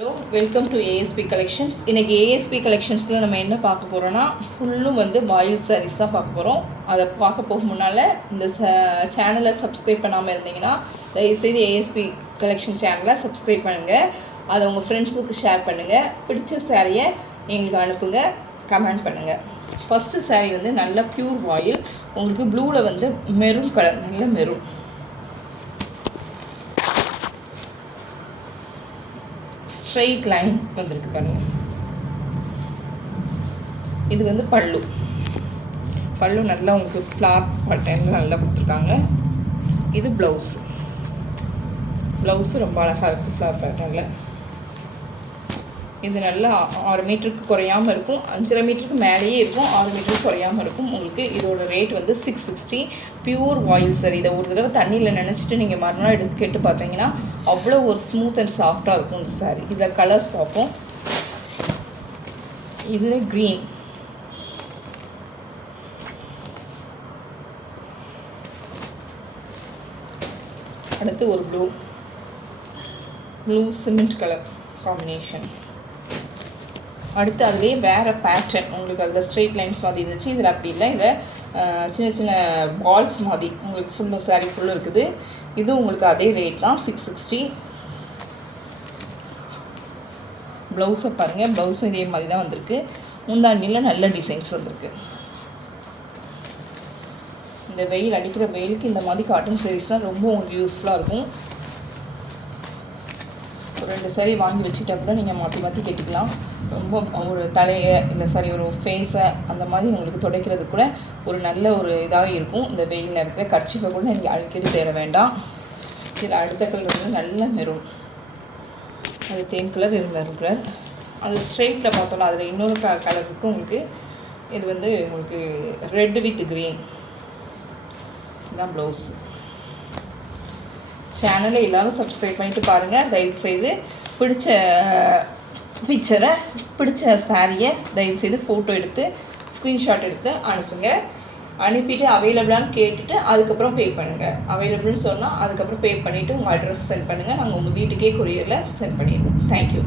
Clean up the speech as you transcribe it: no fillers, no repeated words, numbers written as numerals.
Hello, welcome to ASP collections. இன்றைக்கி ASP கலெக்ஷன்ஸில் நம்ம என்ன பார்க்க போகிறோன்னா, ஃபுல்லும் வந்து பாயில் சாரீஸ் தான் பார்க்க போகிறோம். அதை பார்க்க போக முன்னால் இந்த சேனலை சப்ஸ்கிரைப் பண்ணாமல் இருந்தீங்கன்னா தயவுசெய்து ஏஎஸ்பி கலெக்ஷன் சேனலை சப்ஸ்கிரைப் பண்ணுங்கள். அதை உங்கள் ஃப்ரெண்ட்ஸுக்கு ஷேர் பண்ணுங்கள். பிடிச்ச சாரியை எங்களுக்கு அனுப்புங்க, கமெண்ட் பண்ணுங்கள். ஃபஸ்ட்டு சாரீ வந்து நல்ல ப்யூர் வாயில், உங்களுக்கு ப்ளூவில் வந்து மெரூன் கலர், நல்ல மெரூன், ஸ்ட்ரெயிட் லைன் வந்திருக்கு பாருங்கள். இது வந்து பல்லு நல்லா உங்களுக்கு ஃப்ளார் பட்டன் நல்லா கொடுத்துருக்காங்க. இது ப்ளவுஸு ரொம்ப அழகாக இருக்குது ஃப்ளார் பேட்டர்னில். இது நல்லா 6 மீட்டருக்கு குறையாமல் இருக்கும், 5.5 மீட்டருக்கு மேலேயே இருக்கும், 6 மீட்டருக்கு குறையாமல் இருக்கும். உங்களுக்கு இதோட ரேட் வந்து 660. பியூர் வாயில் சார். இதை ஒரு தடவை தண்ணியில் நினச்சிட்டு நீங்கள் மறுநாள் எடுத்து கேட்டு பார்த்தீங்கன்னா அவ்வளோ ஒரு ஸ்மூத் அண்ட் சாஃப்டாக இருக்கும் இந்த சாரி. இதில் கலர்ஸ் பார்ப்போம். இதில் க்ரீன், அடுத்து ஒரு ப்ளூ சிமெண்ட் கலர் காம்பினேஷன். அடுத்து அதுலேயே வேறு பேட்டர்ன், உங்களுக்கு அதில் ஸ்ட்ரெயிட் லைன்ஸ் மாதிரி இருந்துச்சு. இதில் அப்படி இல்லை, இதில் சின்ன சின்ன பால்ஸ் மாதிரி உங்களுக்கு ஃபுல்லும் சாரீ ஃபுல்லும் இருக்குது. இது உங்களுக்கு அதே ரேட் தான், 660. ப்ளவுஸை பாருங்கள், ப்ளவுஸும் இதே மாதிரி தான் வந்திருக்கு. முந்தாண்டியில் நல்ல டிசைன்ஸ் வந்திருக்கு. இந்த வெயில் அடிக்கிற வெயிலுக்கு இந்த மாதிரி காட்டன் சாரீஸ்லாம் ரொம்ப உங்களுக்கு யூஸ்ஃபுல்லாக இருக்கும். ஒரு 2 சாரீ வாங்கி வச்சுக்கிட்ட கூட நீங்கள் மாற்றி கட்டிக்கலாம். ரொம்ப ஒரு தலையை இல்லை ஒரு ஃபேஸை அந்த மாதிரி உங்களுக்கு துடைக்கிறது கூட ஒரு நல்ல ஒரு இதாக இருக்கும். இந்த வெயில் நேரத்தில் கர்ச்சிப்பை கூட நீங்கள் அடிக்கடி தேட வேண்டாம். இதில் அடுத்த கலர் வந்து நல்ல மெரூன், அது தேன் கலர், இது மெரூன் கலர். அது ஸ்ட்ரெயிட்டில் பார்த்தோம்னா அதில் இன்னொரு கலர் இருக்கும் உங்களுக்கு. இது வந்து உங்களுக்கு ரெட் வித் க்ரீன். இதுதான் ப்ளவுஸ். சேனலை எல்லோரும் சப்ஸ்கிரைப் பண்ணிவிட்டு பாருங்கள். தயவுசெய்து பிடிச்ச பிக்சரை, பிடிச்ச சாரியை தயவுசெய்து ஃபோட்டோ எடுத்து ஸ்க்ரீன்ஷாட் எடுத்து அனுப்புங்க. அனுப்பிட்டு அவைலபிளானு கேட்டுட்டு அதுக்கப்புறம் பே பண்ணுங்கள். அவைலபிள்னு சொன்னால் அதுக்கப்புறம் பே பண்ணிவிட்டு உங்கள் அட்ரஸ் சென்ட் பண்ணுங்கள். நாங்கள் உங்கள் வீட்டுக்கே கொரியரில் சென்ட் பண்ணிடுவோம். தேங்க்யூ.